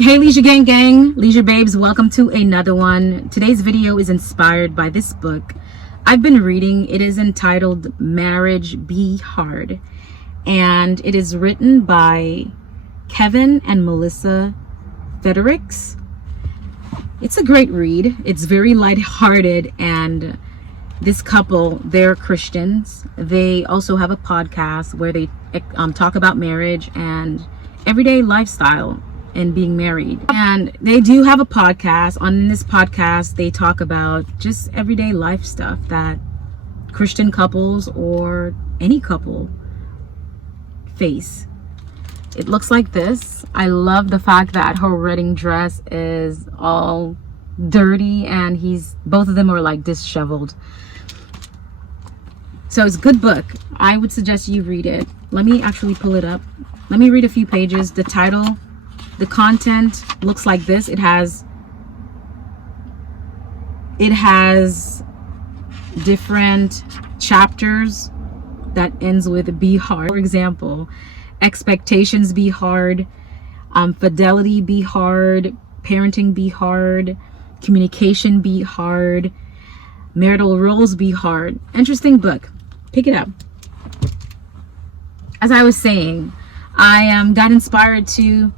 Hey Leisure Gang, Leisure Babes, welcome to another one. Today's video is inspired by this book I've been reading. It is entitled Marriage Be Hard, and it is written by Kevin and Melissa Fredericks. It's a great read. It's very lighthearted, and this couple, they're Christians. They also have a podcast where they talk about marriage and everyday lifestyle and being married. And they do have a podcast. On this podcast, they talk about just everyday life stuff that Christian couples or any couple face. It looks like this. I love the fact that her wedding dress is all dirty and both of them are like disheveled. So it's a good book. I would suggest you read it. Let me actually pull it up. Let me read a few pages. The title, the content looks like this. It has different chapters that ends with be hard. For example, expectations be hard, fidelity be hard, parenting be hard, communication be hard, marital roles be hard. Interesting book. Pick it up. As I was saying, I got inspired to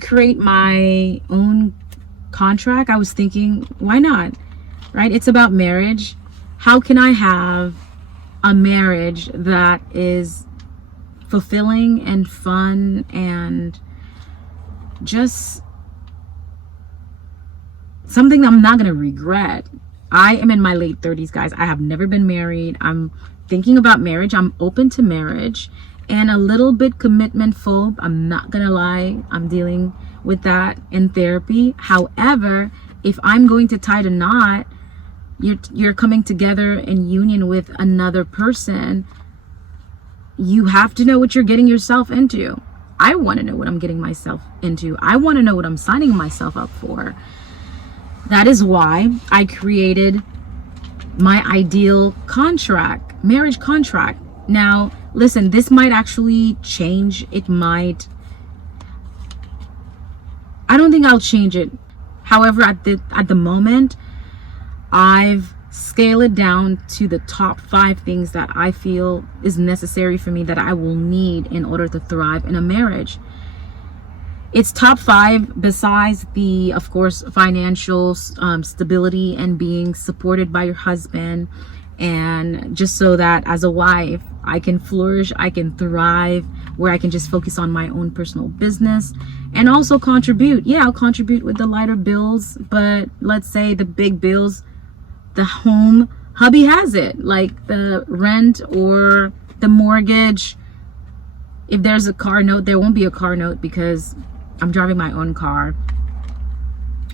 create my own contract. I was thinking, why not? Right? It's about marriage. How can I have a marriage that is fulfilling and fun and just something I'm not going to regret? I am in my late 30s, guys. I have never been married. I'm thinking about marriage. I'm open to marriage and a little bit commitment phobe. I'm not gonna lie. I'm dealing with that in therapy. However, if I'm going to tie the knot, you're coming together in union with another person. You have to know what you're getting yourself into. I want to know what I'm getting myself into. I want to know what I'm signing myself up for. That is why I created my ideal contract, marriage contract. Now, listen, this might actually change. It might. I don't think I'll change it. However, at the moment, I've scaled it down to the top 5 things that I feel is necessary for me, that I will need in order to thrive in a marriage. It's top 5 besides the, of course, financial stability and being supported by your husband, and just so that as a wife I can flourish, I can thrive, where I can just focus on my own personal business and also contribute. Yeah, I'll contribute with the lighter bills, but let's say the big bills, the home, hubby has it, like the rent or the mortgage. If there's a car note, there won't be a car note because I'm driving my own car.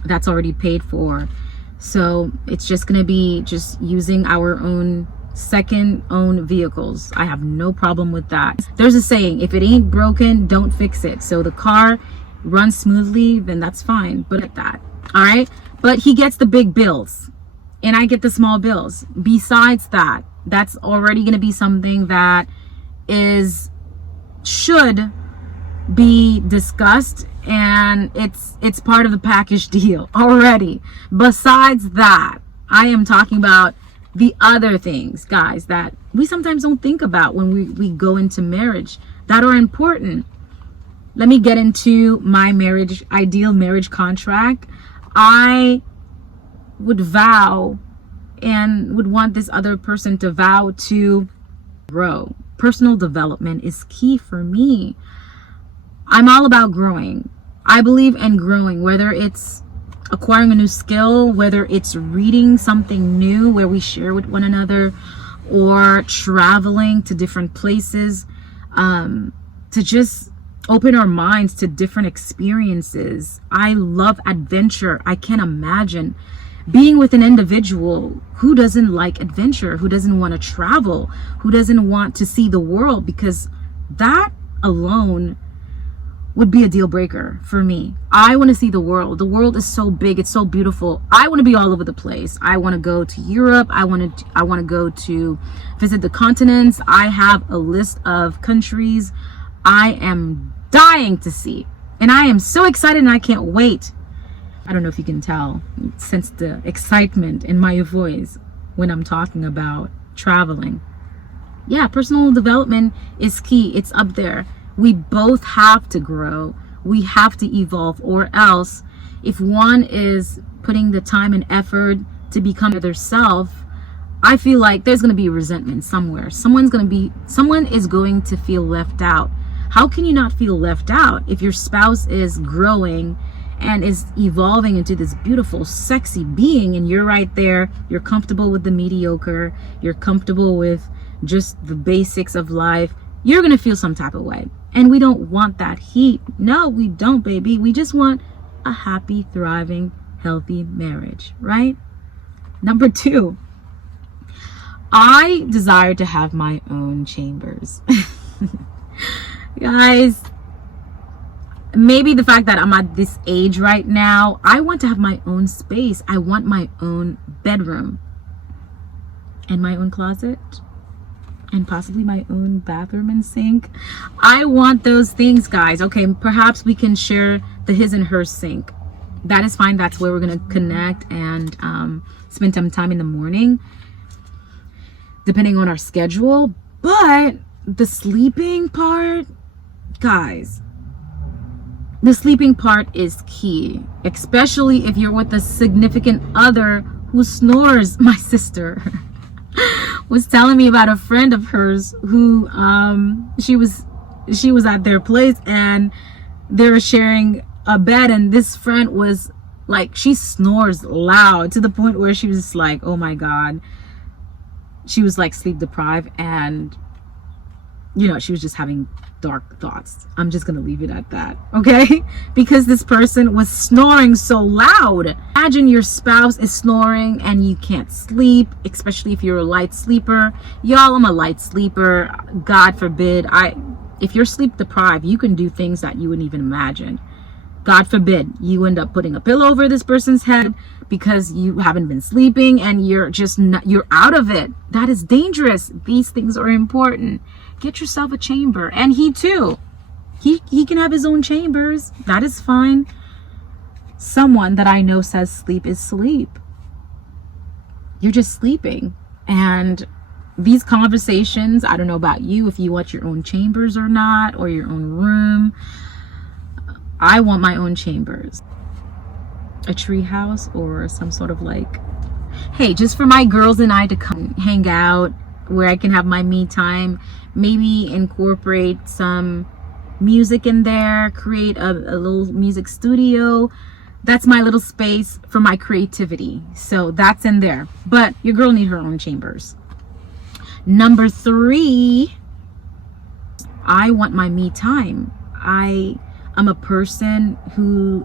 That's already paid for. So it's just gonna be just using our own second own vehicles. I have no problem with that. There's a saying, if it ain't broken, don't fix it. So the car runs smoothly, then that's fine. But at that, all right. But he gets the big bills and I get the small bills. Besides that, that's already gonna be something that should be discussed, and it's part of the package deal already. Besides that, I am talking about the other things, guys, that we sometimes don't think about when we go into marriage that are important. Let me get into my ideal marriage contract. I would vow and would want this other person to vow to grow. Personal development is key for me. I'm all about growing. I believe in growing, whether it's acquiring a new skill, whether it's reading something new where we share with one another, or traveling to different places, to just open our minds to different experiences. I love adventure. I can't imagine being with an individual who doesn't like adventure, who doesn't want to travel, who doesn't want to see the world, because that alone would be a deal breaker for me. I want to see the world. The world is so big. It's so beautiful. I want to be all over the place. I want to go to Europe. I want to go to visit the continents. I have a list of countries I am dying to see. And I am so excited and I can't wait. I don't know if you can tell, sense the excitement in my voice when I'm talking about traveling. Yeah, personal development is key. It's up there. We both have to grow. We have to evolve, or else if one is putting the time and effort to become their self, I feel like there's going to be resentment somewhere. Someone is going to feel left out. How can you not feel left out if your spouse is growing and is evolving into this beautiful, sexy being, and you're right there, you're comfortable with the mediocre, you're comfortable with just the basics of life? You're going to feel some type of way. And we don't want that heat. No, we don't, baby. We just want a happy, thriving, healthy marriage, right? Number 2, I desire to have my own chambers. Guys, maybe the fact that I'm at this age right now, I want to have my own space. I want my own bedroom and my own closet and possibly my own bathroom and sink. I want those things, guys. Okay, perhaps we can share the his and her sink. That is fine. That's where we're going to connect and spend some time in the morning, depending on our schedule. But the sleeping part, guys, the sleeping part is key, especially if you're with a significant other who snores. My sister was telling me about a friend of hers who she was at their place and they were sharing a bed, and this friend was like, she snores loud to the point where she was like, oh my god, she was like sleep deprived, and you know, she was just having dark thoughts. I'm just gonna leave it at that, okay? Because this person was snoring so loud. Imagine your spouse is snoring and you can't sleep, especially if you're a light sleeper. Y'all, I'm a light sleeper. God forbid. If you're sleep deprived, you can do things that you wouldn't even imagine. God forbid you end up putting a pillow over this person's head because you haven't been sleeping and you're just not, you're out of it. That is dangerous. These things are important. Get yourself a chamber. And he too, he can have his own chambers. That is fine. Someone that I know says sleep is sleep. You're just sleeping. And these conversations, I don't know about you, if you want your own chambers or not, or your own room. I want my own chambers. A tree house or some sort of like, hey, just for my girls and I to come hang out, where I can have my me time, maybe incorporate some music in there, create a little music studio. That's my little space for my creativity. So that's in there. But your girl need her own chambers. Number 3, I want my me time. I'm a person who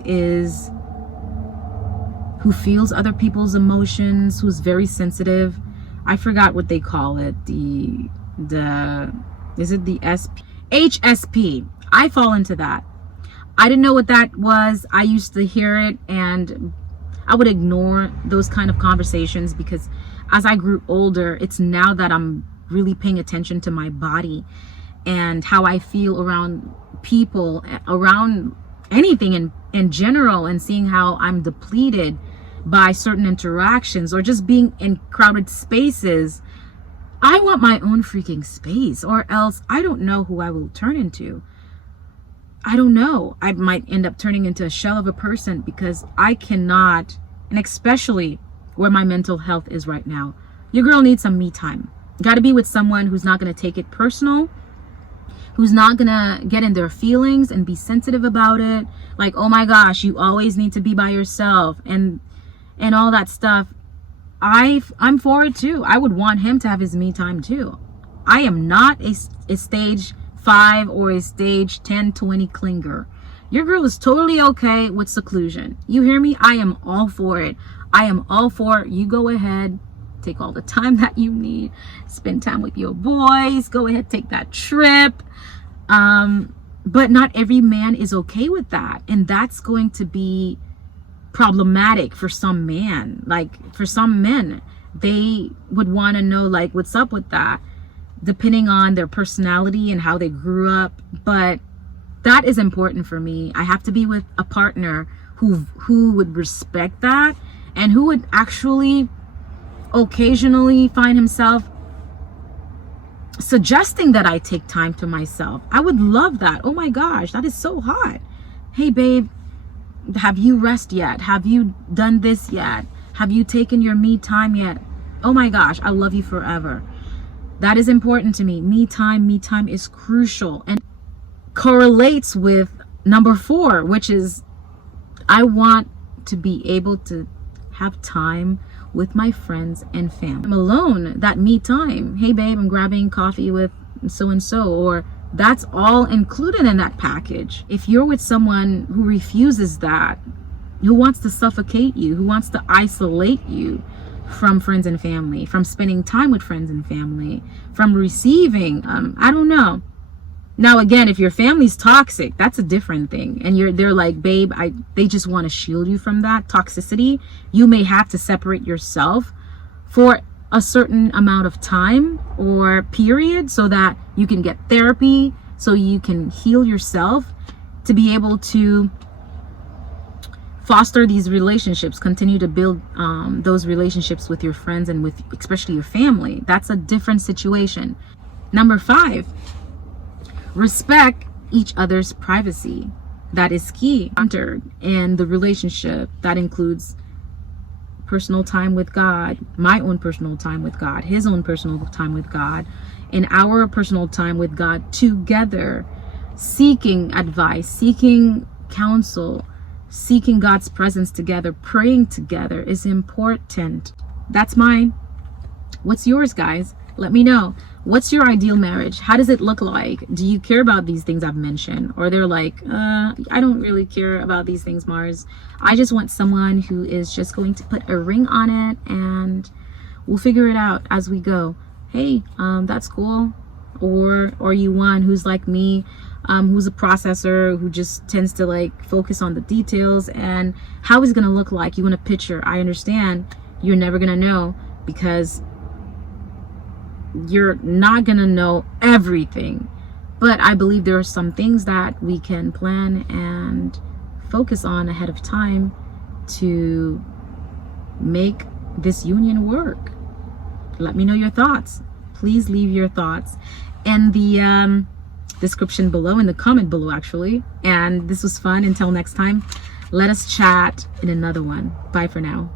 feels other people's emotions, who's very sensitive. I forgot what they call it. Is it the HSP? I fall into that. I didn't know what that was. I used to hear it and I would ignore those kind of conversations, because as I grew older, it's now that I'm really paying attention to my body and how I feel around people, around anything in general, and seeing how I'm depleted by certain interactions or just being in crowded spaces. I want my own freaking space, or else I don't know who I will turn into. I don't know. I might end up turning into a shell of a person, because I cannot, and especially where my mental health is right now. Your girl needs some me time. Got to be with someone who's not going to take it personal, who's not going to get in their feelings and be sensitive about it. Like, oh my gosh, you always need to be by yourself and all that stuff. I'm for it too. I would want him to have his me time too. I am not a stage 5 or a stage 10, 20 clinger. Your girl is totally okay with seclusion. You hear me? I am all for it. I am all for it. You go ahead, take all the time that you need, spend time with your boys, go ahead, take that trip. But not every man is okay with that, and that's going to be problematic for some man. Like, for some men, they would want to know, like, what's up with that, depending on their personality and how they grew up. But That is important for me. I have to be with a partner who would respect that, and who would actually occasionally find himself suggesting that I take time to myself. I would love that. Oh my gosh, that is so hot. Hey babe, have you rest yet? Have you done this yet? Have you taken your me time yet? Oh my gosh, I love you forever. That is important to me. Me time is crucial, and correlates with number 4, which is I want to be able to have time with my friends and family. I'm alone, that me time. Hey babe, I'm grabbing coffee with so and so, or that's all included in that package. If you're with someone who refuses that, who wants to suffocate you, who wants to isolate you from friends and family, from spending time with friends and family, from receiving, I don't know. Now again, if your family's toxic, that's a different thing, and they're like, babe, they just want to shield you from that toxicity. You may have to separate yourself for a certain amount of time or period, so that you can get therapy, so you can heal yourself, to be able to foster these relationships, continue to build those relationships with your friends and with especially your family. That's a different situation. Number 5, respect each other's privacy. That is key. In the relationship, that includes personal time with God, my own personal time with God, his own personal time with God, and our personal time with God together, seeking advice, seeking counsel, seeking God's presence together, praying together is important. That's mine. What's yours, guys? Let me know. What's your ideal marriage? How does it look like? Do you care about these things I've mentioned? Or they're like, I don't really care about these things, Mars. I just want someone who is just going to put a ring on it, and we'll figure it out as we go. Hey, that's cool. Or you one who's like me, who's a processor, who just tends to like focus on the details and how it's gonna look like. You want a picture. I understand. You're never gonna know, because you're not gonna know everything, but I believe there are some things that we can plan and focus on ahead of time to make this union work. Let me know your thoughts. Please leave your thoughts in the description below, in the comment below actually. And this was fun. Until next time, let us chat in another one. Bye for now.